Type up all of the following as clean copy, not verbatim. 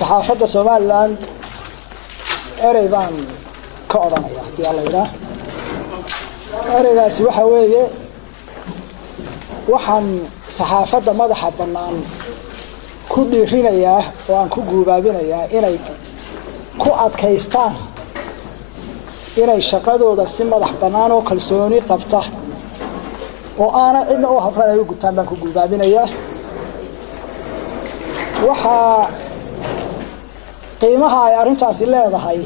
صحافة سوماليلاند erey baan ka oranaya hadii alla yiraahdo ereygaasi waxa weeye waxaan saxaafadda madaxa bannaan ku dhiirinayaa oo aan ku guubaabinayaa inay ku adkaystaan inay shaqadooda si madax bannaan oo kalsooni qabta oo aana cidna u habran ay u gutaan baan ku guubaabinayaa waxa qiimaha ay arintaasi leedahay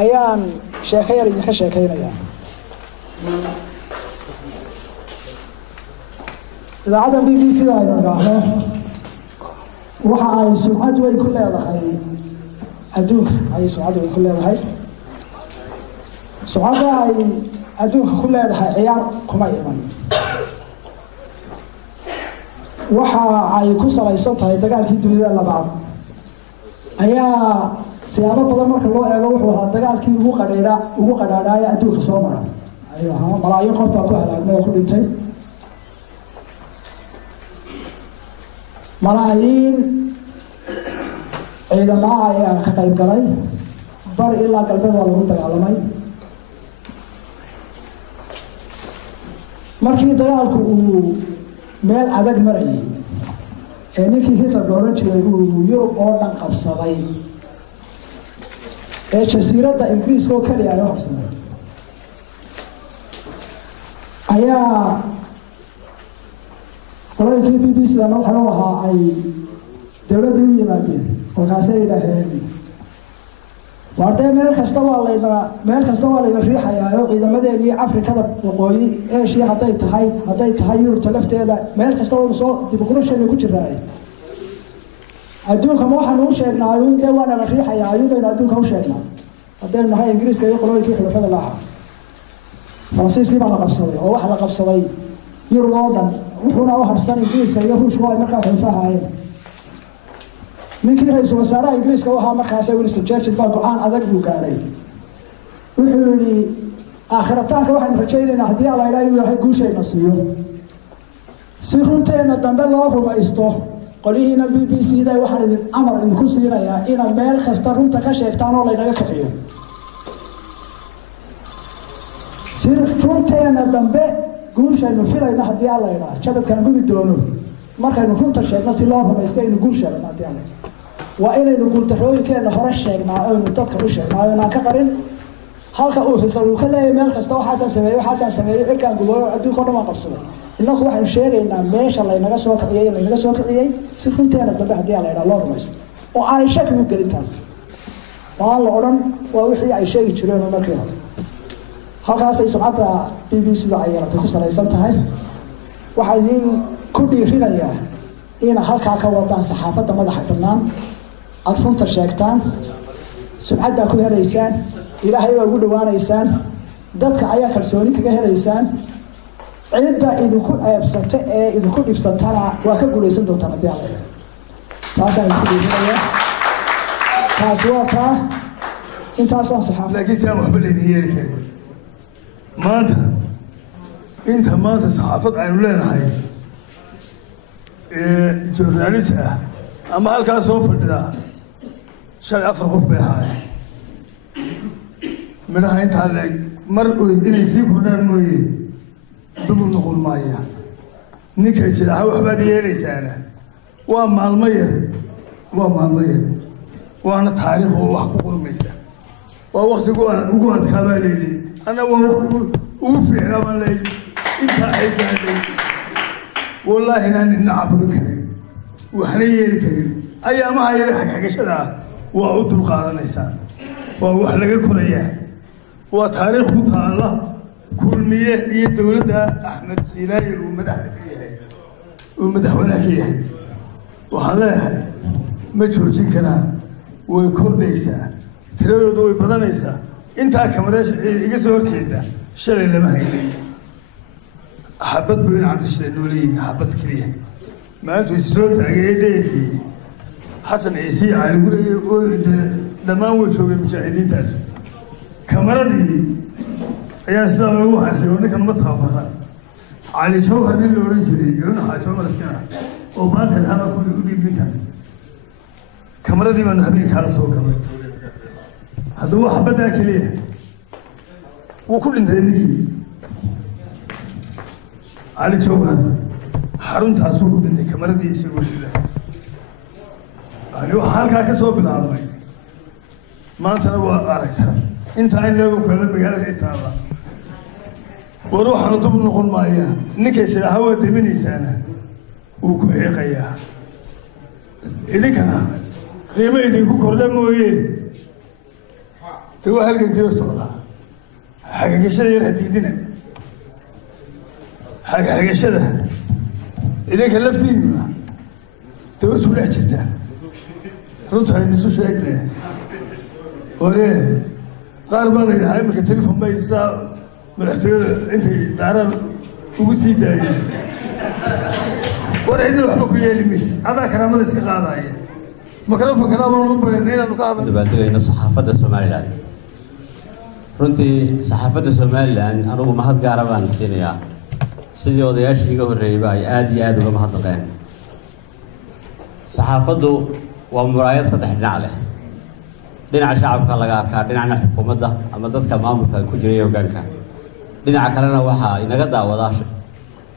ayaan sheekayar idinka sheekaynayaa idaacadda BBC da aynu idhaahno waxa ay sumcad weyn ku leedahay adduunka ayay sumcad weyn ku leedahay sumcadda ay adduunka ku leedahay ciyaar kuma iman waxa ay ku salaysan tahay dagaalkii dunida labaad ayaa siyaabo badan marka loo eego wuxuu ahaa dagaalkii ugu qadhaadhaaya adduunka soo mara ayuu ahaa malaayiin qof baa ku halaagmay oo ku dhintay malaayiin ciidamada ayaa ka qayb galay bari ilaa galbeed waa lagu dagaalamay markii dagaalku uu meel adag marayay ee ninkii Hitler dooran jiray uu Yurub oo dhan qabsaday ee jasiiradda Ingiriiska oo kaliya ay horsamay ayaa qolalkii BBC da madaxda waxa ay dawladdu u yimaadeen kolkaasay yidhaahdeen meel kasta waa layna riixayaa ciidamadeedii Afrikada waqooyi Asia hadday tahay Yurubta lafteeda meel kasta oo soo dib u gurashada ku jiray adduunka ma waxaan u sheegnaa in waana la riixayaa ayuuna adduunka u sheegnaa hadday nahay Ingiriiska iyo qolooyinkii xulafada lahaa Faransiiskii baa la qabsaday oo waxa la qabsaday Yurub oo dhan wuxuuna u harsan Ingiriiska iyo Ruushka oo markaa xulafahayeen ninkii ra'iisul wasaaraha Ingiriiska waxa markaas Winston Churchill baa go'aan adag u gaaray wuxuu yiri aakhirataanka waxaan rajaynaynaa hadii alla ilaahay uu yahay guushayna siiyo si runteena dambe loo rumaysto qolihiina BBC da waxaan idin amar idinku siinayaa inaad meel kasta runta ka sheegtaan oo laynaga kiciyo si runteena dambe guushaynu filayna hadii alla ilaahay jabadkan gubi doono markaynu runta sheegno si loo rumaysto inuu guushayno hadii alla waa inaynu guuldarooyinkeena hore sheegnaa oo dadka u sheegnaa oo aan ka qarin halka uu Hitler ka leeyahay meel kasta waxaan sameeyay cirkaan gubay adduunka dhan qabsaday innagu waxaan sheegaynaa meesha laynaga soo kiciyay si runteena dambe hadii alla ilaahay loo rumaysto oo aan shaki u gelin taas waa la oran waa wixii ay sheegi jireen markii hore halkaas ay sumcadda BBC da ay yeelatay ku salaysan tahay waxa idin ku dhiirinayaa in halka ka wadaan saxaafadda madaxa bannaan aad runta sheegtaan sumcadda ku helaysaan ilaahay waa ugu dhawaanaysaan dadka ayaa kalsooni kaga helaysaan cidda idinku eebsata ee idinku dhibsatana waa ka guulaysan doontaan hadii alla taas ay ku dhiirinayaa taas waa taa intaasaan saxaafadda laakiin saan waxba leeyahay yeelkeen maanta saxaafad aynu leenahay journalist ama halkaas soo fadhida shan afar qof bay ahaayeen midhaha intaa leeg mar inay sii kordhaan mooye dub u noqon maayaan ninkay sidaha waxbaad yeelaysaana waa maalmo yar waana taariikh oo wax ku qurmaysa waa waqtigu ugu adkaa baa leeyihi ana waa waqtigu ugu fiicnaa baan leeyihi intaa ay gaadhay والله إنني نعبر كريم وحنيين كريم أيامها يلحق حق شذا وأود القاضي نيسان وحلقة كورية وتاريخ الله كل مية يدولة أحمد سيلاي ومدح ولا فيه وهذا مجهول كنا ويكون ليس ترى دوي بدن ليس أنت كمرش يجسور كذا شل اللي ما هي حبت بين عبد الشلولي حبت كليه ما أنتوا الصوت عقيدة في حسن عيسى على يقول لما هو شو المشاهدين تاس كمردي يا سلام حسن ونك أنا متخابر على شو هني اللي وريني يقولون حاجة ما نسكنا وبعد هذا كله يقول لي بيتها كاميرا دي من هبيك على صوت هذا هو حبدا كليه وكل انتهي علي جوهر حرون تاسو كل انتهي كاميرا دي يسوي كذا أنا حالك كسب بالعمل ما ترى وأركتها أنت عين لو كل المجال يتابع وروح أنا ضمن نقول معايا نكيس الهواء تبني سنة وكهيقيا إذا كان قيمة إذا كل مويه هو هلك كيو صلاة حاجة شيء يرديدنا حاجة شيء إذا كلفتني توسوا الأجداد runta aynu isu sheegnay hore qaar baa la yidhaha imika telefon bay isaa madaxtooyada intay daaraan ugu sii daayeen war cidna waxba ku yeeli maysa adaa karaamada iska qaadaya mikrofon kalaama lama baranay inaanu ka hadalno dabaaldegayna saxaafadda Somaliland runtii saxaafadda Somaliland anugu mahad gaar ah baan siinayaa sidii odayaashii iga horreeyay ay aad iyo aad uga mahadnaqeen saxaafaddu waa muraayad saddex dhinac leh dhinaca shacabka laga arkaa dhinacna xukuumadda ama dadka maamulka ku jiray hoggaanka dhinaca kalena waxa inaga daawada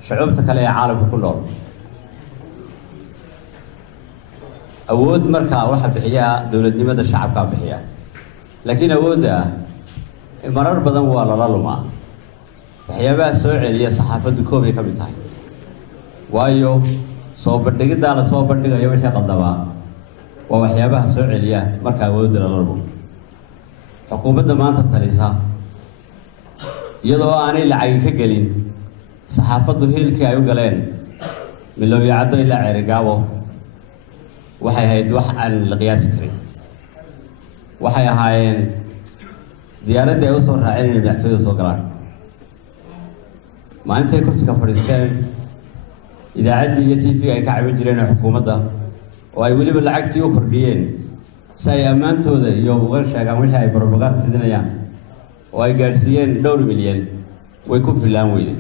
shucuubta kale ee caalamka ku nool awood marka waxa bixiya dawladnimada shacabka bixiya laakiin awoodda marar badan waa la lumaa waxyaabaha soo celiya saxaafaddu koob ay ka mid tahay waayo soo bandhigida la soo bandhigayo wixii qaldama waa waxyaabaha soo celiya marka awoodda la lumo xukuumadda maanta talisa iyadoo aanay lacag ka gelin saxaafaddu heelkii ay u galeen milowiyacado ilaa ceerigaabo waxay ahayd wax aan la qiyaasi karin waxay ahaayeen diyaaradda ay u soo raaceen inay madaxtooyada soo galaan maalintay kursiga fadhiisteen idaacaddii iyo tv ay ka caban jireen xukuumadda oo ay weliba lacagtii u kordhiyeen si ay ammaantooda iyo uga sheegaan wixii ay propaganda fidinayaan oo ay gaadhsiiyeen dhowr milyan way ku filaan weyday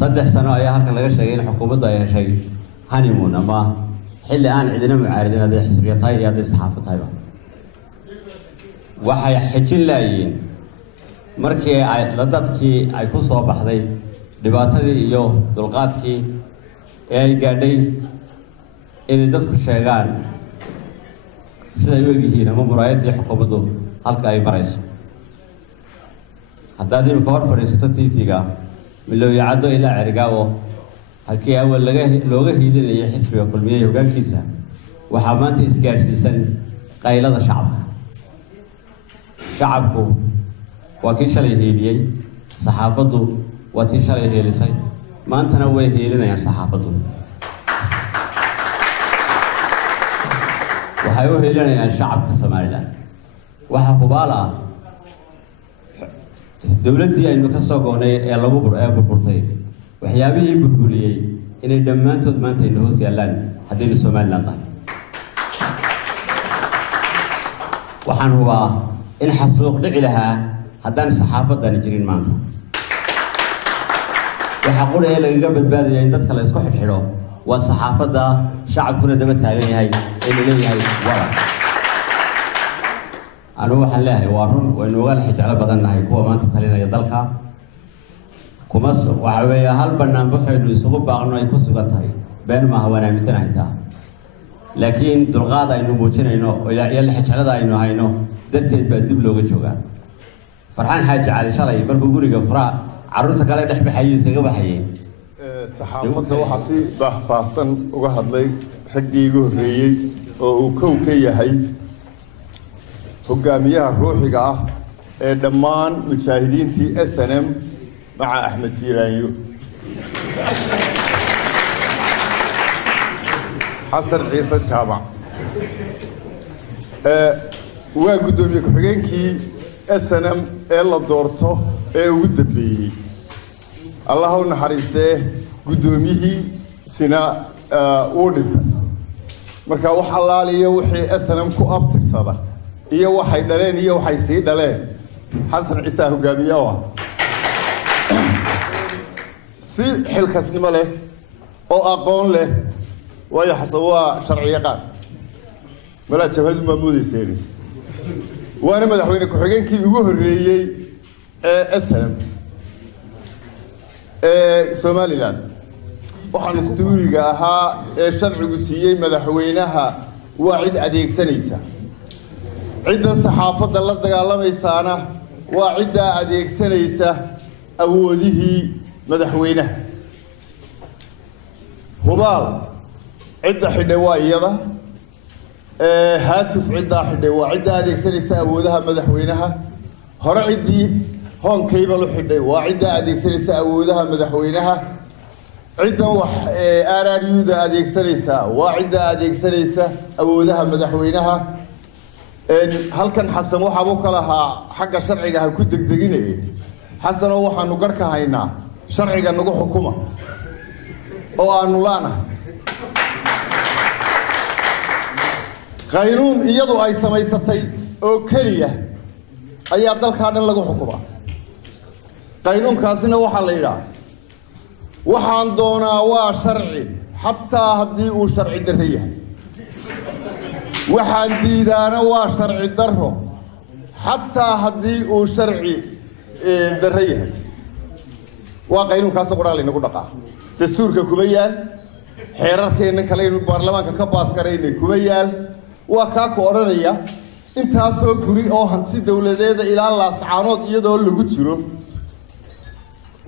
3 sano ayaa halkan laga sheegay in xukuumaddu ay heshay honeymoon ama xilli aan cidina mucaaridin hadday xisbiya tahay iyo hadday saxaafad tahayba waxay xejin laayeen markii ay dadkii ay ku soo baxday dhibaatadii iyo dulqaadkii ee ay gaadhay inay dadku sheegaan siday u egyihiin ama muraayaddii xukuumaddu halka ay marayso haddaad imika hor fadhiisato tv-ga milowiyacado ilaa cerigaawo halkii awal looga hiilinayay xisbiga kulmiye hoggaankiisa waxaa maanta isgaadhsiisan qaylada shacabku waa kii shalay hiiliyey saxaafaddu waa tii shalay hiilisay maantana way hiilinayaan saxaafaddu waxay u hiilinayaan shacabka Somaliland waxa hubaal ah dawladdii aynu ka soo goonay ee lagu burburtay waxyaabihii burburiyey inay dhammaantood maanta ay hoos yaalaan haddii Somaliland tahay waxaan hubaa in xasuuq dhici lahaa haddaan saxaafaddan jirin maanta waxa qura ee laga badbaadiyay in dadka la isku xidhiidho waa saxaafadda shacabkuna daba taagan yahay ee leeyahay wala anu waxaan leeyahay waa run waynu uga jecel badannahay kuwa maanta talinaya dalka kuma waxa weeye hal banaan baxaynu isugu baaqno ay ku sugan tahay been ma hawanaamisanahay taa laakiin dulqaad aynu muujinayno oo yalla xijcilada aynu hayno darteed baa dib looga joogaa farxaan xaaji cali shalay markuu guriga furaa carruurta kale dhex baxayay isaga baxayay saxaafadda waxaa si baahfaahsan uga hadlay raggii igu horreeyey oo uu kow ka yahay hogaamiyaha ruuxiga ah ee dhammaan mujaahidiintii SNM maca Axmed Siiraanyo xasan ciise jaamac waa guddoomiye ku-xigeenkii SNM ee la doorto ee ugu dambeeyey allah u naxariistee guddoomiyihii sina uu dhintay marka wax allaaliyo wixii SNM ku abtirsada iyo waxay dhaleen iyo waxay sii dhaleen xasan ciise hogaamiye ah si xilkasnimo leh oo aqoon leh ويا حسوا شرعية قام ولا تفهم ما مودي سيري وأنا مدحوينك حقين كيف يقول الرئي أسلم سومالي لاند waxaan istuuriga ahaa ee sharcigu siiyay madaxweynaha waa cid adeegsanaysa cidda saxaafadda la dagaalamaysaana waa cidda adeegsanaysa awoodihii madaxweynaha hubaal cidda xidhay waa iyada haatuf cidda xidhay waa cidda adeegsanaysa awoodaha madaxweynaha hore ciddii hoonkayba lu xidhay waa cidda adeegsanaysa awoodaha madaxweynaha عدة آراريودا أديكسليسا وعدة أديكسليسا أودها مدحوينها هل كان حسن وحبوك لها حق شرعيها كدك دقيني حسن وحا نقرك هاينا شرعيها نقو حكومة أو أنولانا قانون إيادو أي سميستي أو كلية أي أدل كان لغو حكومة قانون كاسنا وحا ليلا waxaan doonaa waa sharci xataa haddii uu sharci darro yahay waxaan diidaana waa sharci darro xataa haddii uu sharci darro yahay waa qaynuunkaas qoraal inagu dhaqaa dastuurka kuma yaal xeerarkeena kale in baarlamaanka ka baas gareynay kuma yaal waa ka ku oranaya intaasoo guri oo hanti dawladeeda ilaa laascaanood iyadoo lagu jiro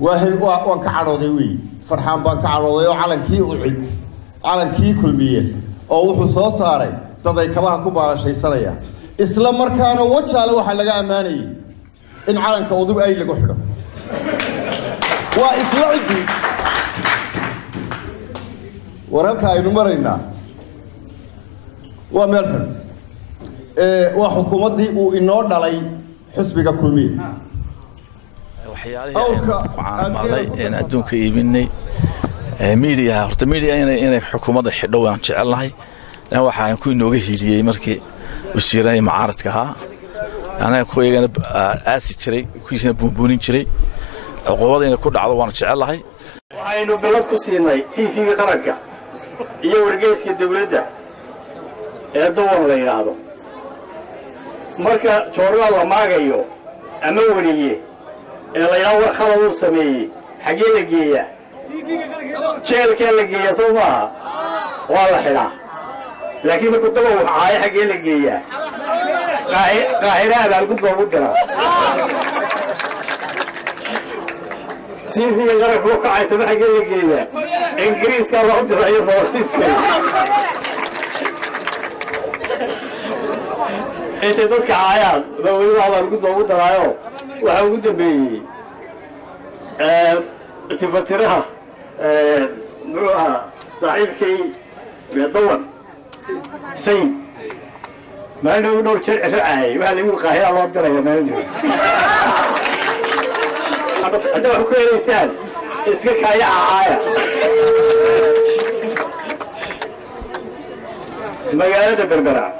وان كعروضي وي فرحان بان كعروضي وعلنكي وعد علنكي كلمية أو وحو soo saaray dad ay kabaha ku baarashaysanaya isla markaana wajaale waxa laga amaanay in calanka udub ay lagu xidho waa isla cidi wararka aynu marayna waa meel xun waa xukuumadii uu inoo dhalay xisbiga kulmiye إن أدونك يبيني ميديا هرت ميديا إن حكومة حدوة عن شعر الله لأن واحد يكون نوجه لي مركي وسيرة معارض كها أنا أخوي أنا آسي شري كويسنا بونين شري القوات إن كل عضو عن شعر الله وعينو بلاد كسيناي في قرقة يورجيس كدولة الدور اللي هذا مركا شورا الله ما جيو أموريه اللي ينور خلوا سمي حقي لقيه شيل كان لقيه ثم والله حلا لكن كنت بقول عاي حقي لقيه قاهرة هذا كنت بقول كذا في غرق وقع تبع حقي لقيه إنجليز كان رد رأي فرنسيس أنت تذكر عيال بقول هذا كنت بقول ترايو وحاول بي تفترها نوعها صاحبكي بيدور سيد ما إنه نور شرع رعاي وهذا يقول قاهرة الله أقدر يا مان هذا هو كل إنسان اسمك هيا عايا مقالة بربرة